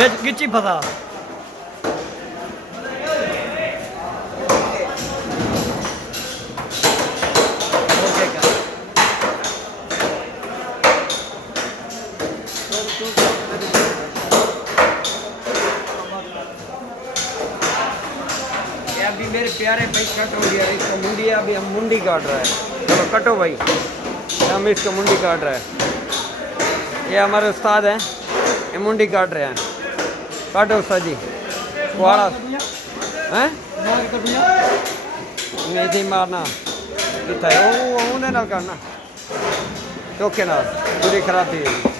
बेच गिच्ची फसा अभी मेरे प्यारे भाई कट हो गया इसको मुंडी अभी हम मुंडी काट रहा है चलो कटो भाई हम इसको मुंडी काट रहा है ये हमारे उस्ताद हैं ये मुंडी काट रहे हैं काटो उस्ताद जी कुआड़ा हैं नहीं मारना कितना है वो उन्हें ना करना चौके ना पूरी खराब थी